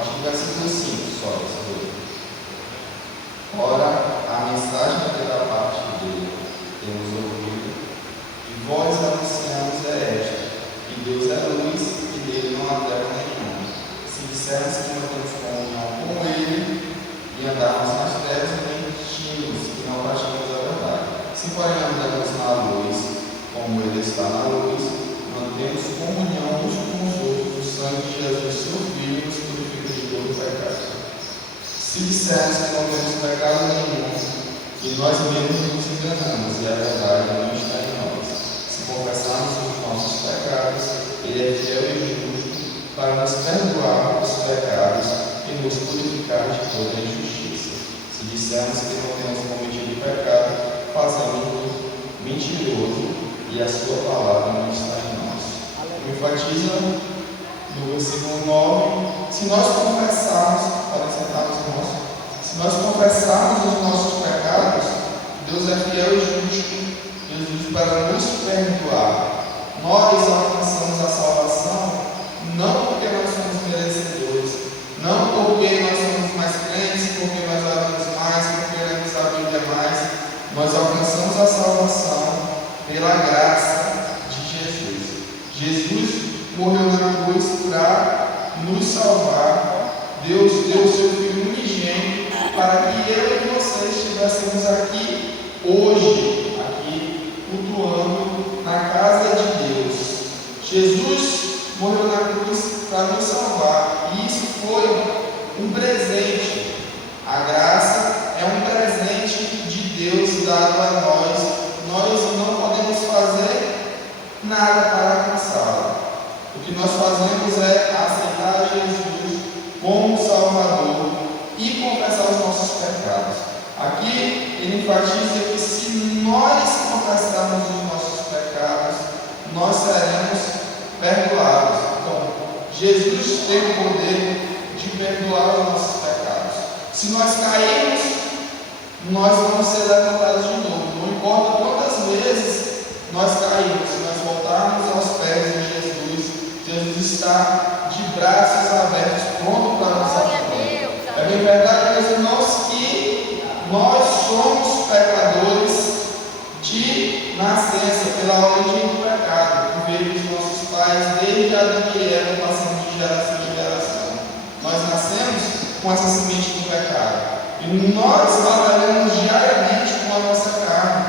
partir do versículo 5, só esse dois. Ora, a mensagem que da parte dele temos ouvido, e vós anunciamos é esta, que Deus é luz e nele não há treva nenhuma. Se dissermos que não temos comunhão com ele e andarmos nas trevas, mentimos que não praticamos a verdade. Se porém andamos na luz, como ele está na luz, mantemos comunhão uns com os outros, o sangue de Jesus, seu Filho, nos purifica de todo pecado. Se dissermos que não temos pecado nenhum, e nós mesmos nos enganamos, e a verdade não está em nós. Se confessarmos os nossos pecados, ele é fiel e justo para nos perdoar os pecados e nos purificar de toda injustiça. Se dissermos que não temos cometido pecado, fazemos-o mentiroso, e a sua palavra não está em nós. Enfatiza no versículo 9, se nós confessarmos, podem sentar os irmãos, se nós confessarmos os nossos pecados, Deus é fiel e justo, Jesus para nos perdoar. Nós alcançamos a salvação não porque nós somos merecedores, não porque nós somos mais crentes, porque nós oramos mais, porque lemos a Bíblia mais. Nós alcançamos a salvação pela graça de Jesus. Jesus morreu na cruz para nos salvar. Deus deu o seu Filho unigênito para que eu e você estivéssemos aqui hoje, aqui cultuando na casa de Deus. Jesus morreu na cruz para nos salvar, e isso foi um presente. A graça é um presente de Deus dado a nós. Nós não podemos fazer nada para alcançá-la. O que nós fazemos é aceitar Jesus como Salvador e confessar os nossos pecados. Aqui ele enfatiza que se nós confessarmos os nossos pecados, nós seremos perdoados. Então, Jesus tem o poder de perdoar os nossos pecados. Se nós cairmos, nós vamos ser levantados de novo. Não importa quantas vezes nós caímos, se nós voltarmos aos pés de Jesus, Jesus está de braços abertos, pronto para nos acolher. É bem verdade, meus irmãos, que nós somos pecadores de nascença, pela origem do pecado, que veio dos nossos pais desde Adão e Eva, passando de geração em geração. Nós nascemos com essa semente do pecado. E nós batalhamos diariamente com a nossa carne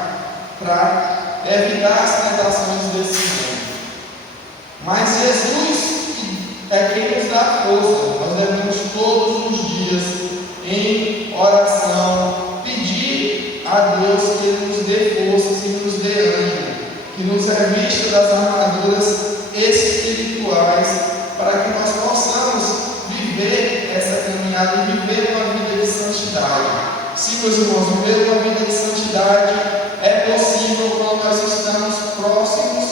para evitar as tentações desse mundo. Mas Jesus é quem nos dá força. Nós devemos todos os dias, em oração, pedir a Deus que Ele nos dê forças e nos dê ânimo, que nos revista das armaduras espirituais, para que nós possamos viver essa caminhada e viver uma vida de santidade. Sim, meus irmãos, viver uma vida de santidade é possível quando nós estamos próximos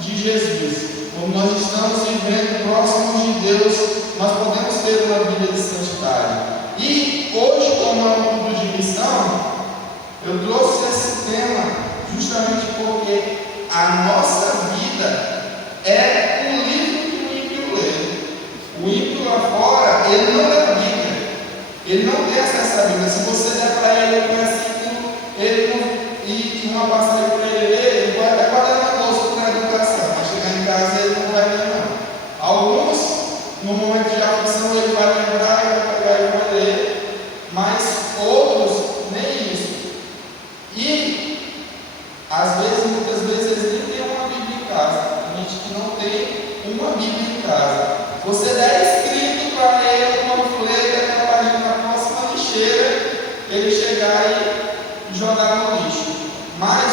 de Jesus. Quando nós estamos vivendo próximos de Deus, nós podemos ter uma vida de santidade. E hoje, como é um culto de missão, eu trouxe esse tema justamente porque a nossa vida é o livro que o ímpio lê. O ímpio lá fora, ele não lê a Bíblia, ele não tem acesso à Bíblia. Se você der para ele um versículo, e uma passagem para ele ler, ele vai até guardar na bolsa para a educação, mas chegar em casa ele não vai ler, não. Alguns, no momento de aflição, ele vai lembrar, ele vai pegar e vai ler, mas outros, nem isso. E, às vezes, muitas vezes, eles nem têm uma Bíblia em casa. A gente que não tem uma Bíblia em casa. Você der escrito para ele um panfleto, aquela página na próxima lixeira, ele chegar e jogar no lixo. Mas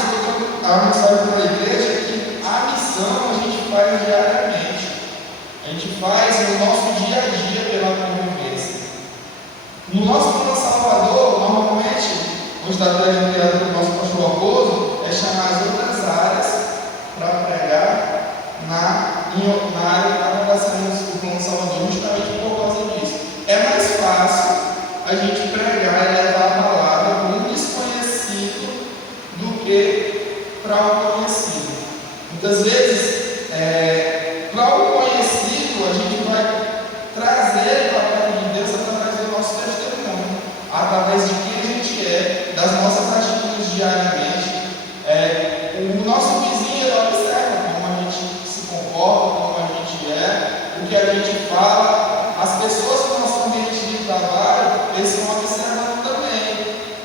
a mensagem para a igreja é que a missão a gente faz diariamente. A gente faz no nosso dia a dia pela convivência. No nosso plano Salvador, normalmente, uma estratégia criada pelo nosso pastor Raposo é chamar as outras áreas para pregar na área que acontecemos o plano Salvador, justamente por causa disso. É mais fácil a gente pregar e levar a palavra para um desconhecido do que para um conhecido. Muitas vezes, para um conhecido, a gente vai trazer para perto de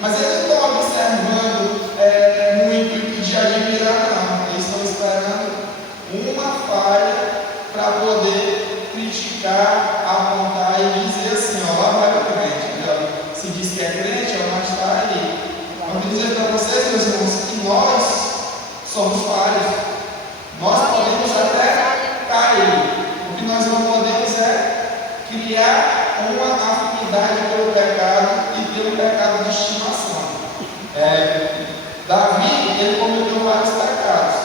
Mas eles não estão observando no intuito de admirar, não. Eles estão esperando uma falha para poder criticar, apontar e dizer assim, ó, lá vai o crente. Se diz que é crente, mas está ali. Eu vou dizer para vocês, meus irmãos, que nós somos falhos. Nós podemos até cair. O que nós não podemos é criar uma afinidade pelo pecado e pelo pecado de estimação. Davi, ele cometeu vários pecados,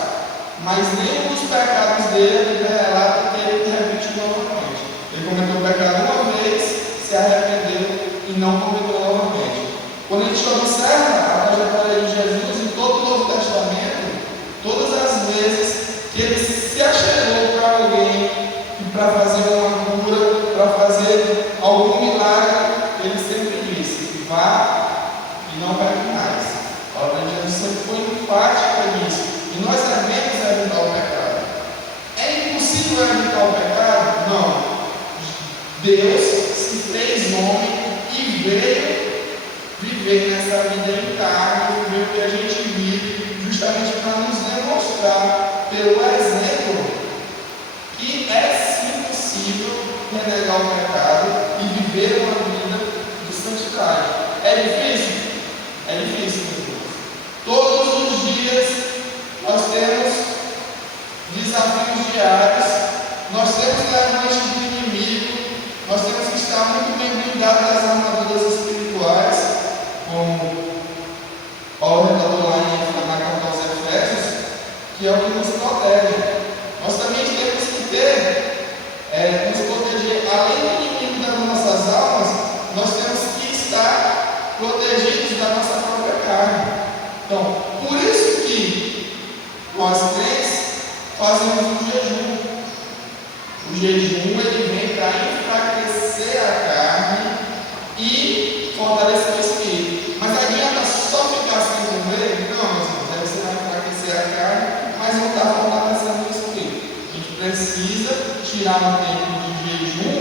mas nenhum dos pecados dele relata que ele repetiu novamente. Ele cometeu o pecado uma vez, se arrependeu e não cometeu novamente. Quando a gente observa a trajetória de Jesus em todo o Novo Testamento, todas as vezes que ele se achegou para alguém para fazer uma cura, para fazer algum milagre, ele sempre disse: vá e não peque mais. A palavra de Jesus sempre foi enfática nisso. E nós devemos evitar o pecado. É impossível evitar o pecado? Não. Deus se fez homem e veio viver nessa vida em carne, viver o que a gente vive, justamente para nos demonstrar, pelo exemplo, que é sim possível renegar o pecado e viver uma vida de santidade. É difícil? É difícil, meus irmãos. Todos os dias nós temos desafios diários, nós temos levantes do inimigo, nós temos que estar muito bem blindados das armaduras espirituais, como Paulo relatou lá na carta aos Efésios, que é o que nos protege. Nós também temos que ter, nos proteger, além do inimigo das nossas almas, nós temos que estar protegidos da nossa própria carne. Então, por isso que nós crentes fazemos um jejum. O jejum ele vem para enfraquecer a carne e fortalecer o espírito. Mas adianta só ficar sem comer? Não, meus irmãos, aí você vai enfraquecer a carne, mas não está fortalecendo o espírito. A gente precisa tirar um tempo de jejum,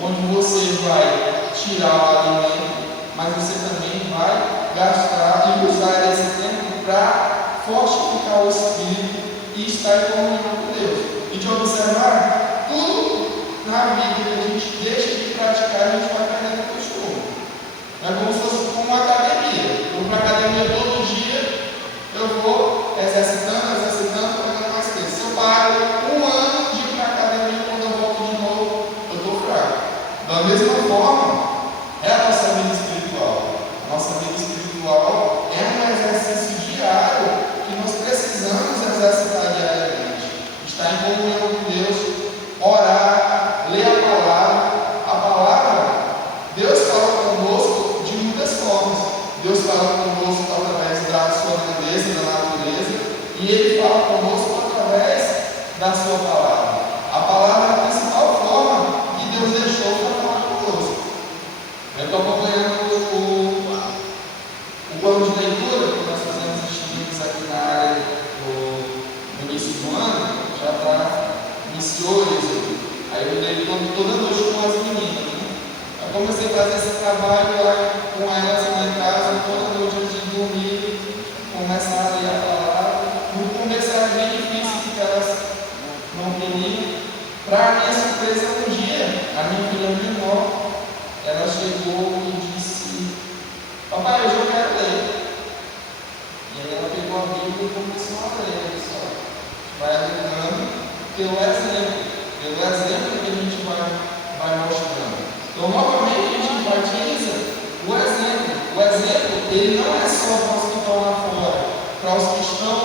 onde você vai tirar o alimento, mas você também vai gastar e usar esse tempo para fortificar o espírito e estar em comunhão com Deus. E de observar, tudo na vida que a gente deixa de praticar, a gente vai perdendo o costume. É como se fosse uma academia. Eu vou para a academia todo dia, eu vou exercitando, pegando mais peso. Se eu paro um ano de ir para a academia, quando eu volto de novo, eu estou fraco. Da mesma forma, é a nossa vida espiritual. Nossa vida espiritual é um exercício diário que nós precisamos exercitar diariamente. Estar em comunhão com Deus, orar, ler a palavra. A palavra, Deus fala conosco de muitas formas. Deus fala conosco através da sua grandeza, da natureza, e Ele fala conosco através da sua palavra. A palavra é a principal forma que Deus deixou para falar conosco. Eu estou acompanhando o plano de leitura que nós fazemos estudos aqui na área no início do ano, já está iniciou. Aí eu leio toda noite com as meninas, né? Eu comecei a fazer esse trabalho lá com elas lá em casa, toda noite antes de dormir, começar a ler a palavra. No começo era bem difícil, porque elas não queriam. Para minha surpresa, um dia, a minha filha menor, ela chegou e disse: papai, hoje eu quero ler. E aí ela pegou a Bíblia e começou a ler. Só vai educando pelo exemplo que a gente vai mostrando. Então, novamente, a gente enfatiza o exemplo. O exemplo, ele não é só para os que estão lá fora, para os que estão,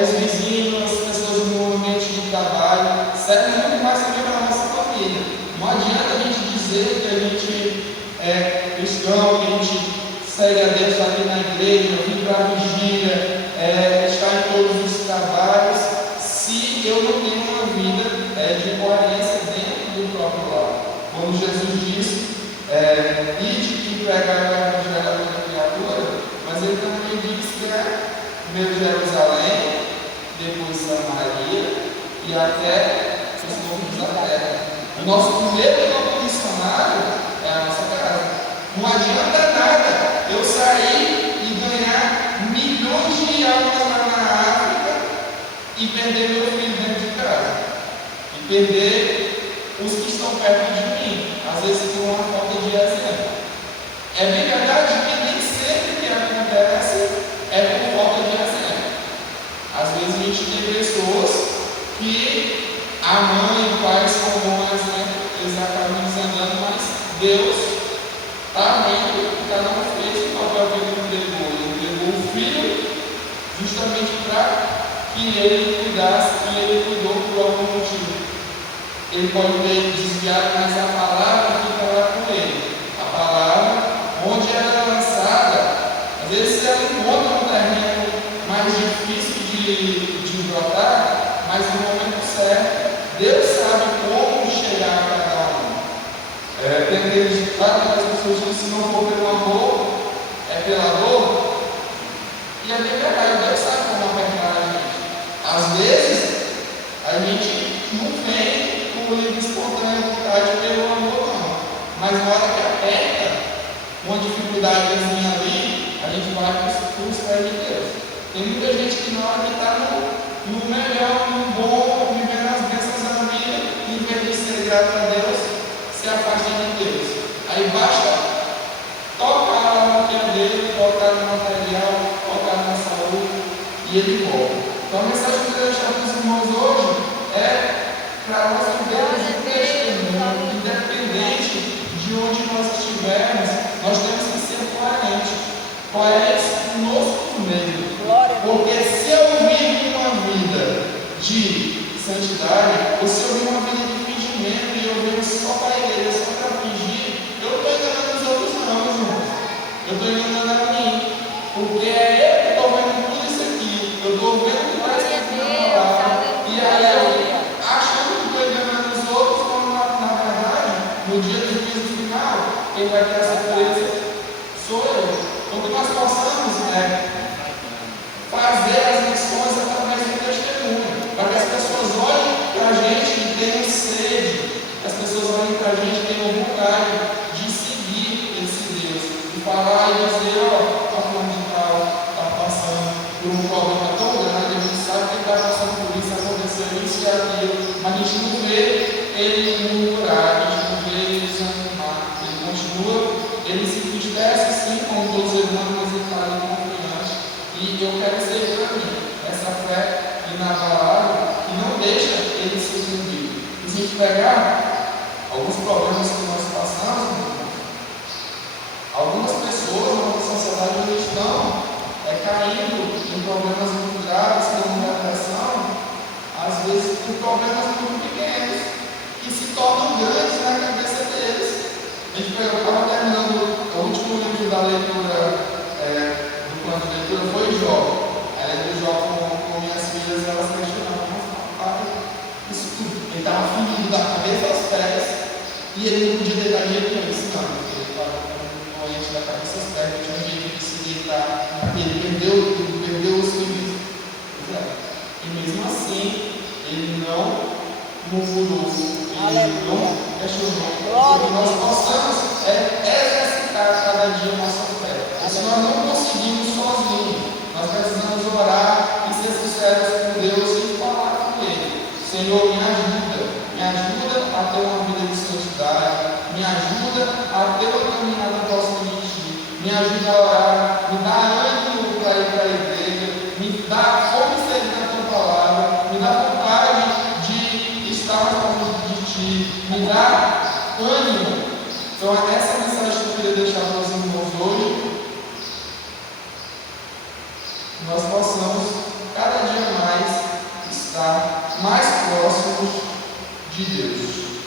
os vizinhos, as pessoas no ambiente de trabalho, serve muito mais também para a nossa família. Não adianta a gente dizer que a gente é cristão, que a gente segue a Deus aqui na igreja, vir para a vigília, estar em todos os trabalhos, se eu não tenho uma vida de coerência dentro do próprio lar. Como Jesus disse, ide e pregar o evangelho a toda criatura, mas ele também disse que primeiro Jerusalém, depois Samaria e até os confins da terra. O nosso primeiro campo missionário é a nossa casa. Não adianta nada eu sair perder meu filho dentro de casa, e perder os que estão perto de mim, às vezes por uma falta de exemplo. É bem verdade que nem sempre que acontece é por falta de exemplo. Às vezes a gente tem pessoas que a mãe e o pai são bons exemplos, eles acabam desandando, mas Deus está vendo que cada um fez o papel que ele entregou. Ele entregou o filho justamente para que ele cuidasse, e ele cuidou por algum motivo. Ele pode ter desviado, mas a palavra fica lá com ele. A palavra, onde ela é lançada, às vezes ela encontra um terreno mais difícil de brotar, mas no momento certo, Deus sabe como chegar a cada um. Tem aquele ditado que as pessoas dizem: se não for pelo amor, é pela dor. E é bem verdade, Deus sabe como apertar a gente. Às vezes, a gente não vem por livre espontânea vontade pelo amor, não. Mas na hora que aperta, uma dificuldadezinha ali, a gente vai para os pés de Deus. Tem muita gente que na hora que está no melhor, no bom, vivendo as bênçãos da vida, em vez de ser grato a Deus, se afasta de Deus. Aí basta tocar na máquina dele, tocar no material, tocar na saúde, e ele volta. Então a mensagem que eu deixar para os irmãos hoje é para nós vivermos um testemunho, independente de onde nós estivermos, nós temos que ser coerentes conosco mesmo. Porque se eu vivo uma vida de santidade, ou se eu vivo uma vida de fingimento e eu venho só para a igreja, só para fingir, eu estou enganando os outros não, meus irmãos. Eu estou enganando a mim. Porque é eu que estou vendo tudo isso aqui. Eu estou vendo que vai ser na palavra. E aí eu achando que estou enganando os outros, quando na verdade, no dia do juízo final, quem vai ter essa surpresa sou eu. Então que nós possamos fazer as lições através do testemunho, para que as pessoas olhem para a gente e tenham sede, que as pessoas olhem para a gente e tenham vontade de seguir esse Deus, e falar e dizer: ó, a fulano de tal está passando por um problema tão grande, a gente sabe que ele está passando por isso, aconteceu isso e aquilo, mas a gente não vê ele murmurar, a gente não vê ele desanimar, ele continua, ele se entristece sim, como todos os irmãos, mas ele está ali confiante. E eu quero ser para mim essa fé inabalável que não deixa ele ser vendido. E se a gente pegar alguns problemas que nós passamos, algumas pessoas na nossa sociedade hoje estão caindo em problemas muito graves, como depressão, às vezes por problemas muito pequenos, que se tornam grandes na cabeça deles. A gente estava terminando o último livro da leitura do plano de leitura, foi Jó. Aí eu li Jó com minhas filhas e elas questionavam: pai, isso tudo. Ele estava ferido da cabeça aos pés e ele não podia deitar de jeito nenhum. Isso não, porque ele estava doente da cabeça aos pés, não tinha um jeito de se deitar. Ele perdeu os filhos. E mesmo assim, ele não murmurou, ele não questionou. Que nós possamos exercitar cada dia a nossa fé. E se nós não conseguimos sozinhos, nós precisamos orar e ser sinceros com Deus e falar com Ele: Senhor, me ajuda a ter uma vida de santidade, me ajuda a ter uma caminhada próxima de Ti, me ajuda a orar, me dá ânimo para ir para a igreja, me dá fome e sede na Tua palavra, me dá vontade de estar próximo de Ti, me dá ânimo. Então é essa mensagem que eu queria deixar para os irmãos hoje. Nós possamos cada dia mais estar mais próximos de Deus.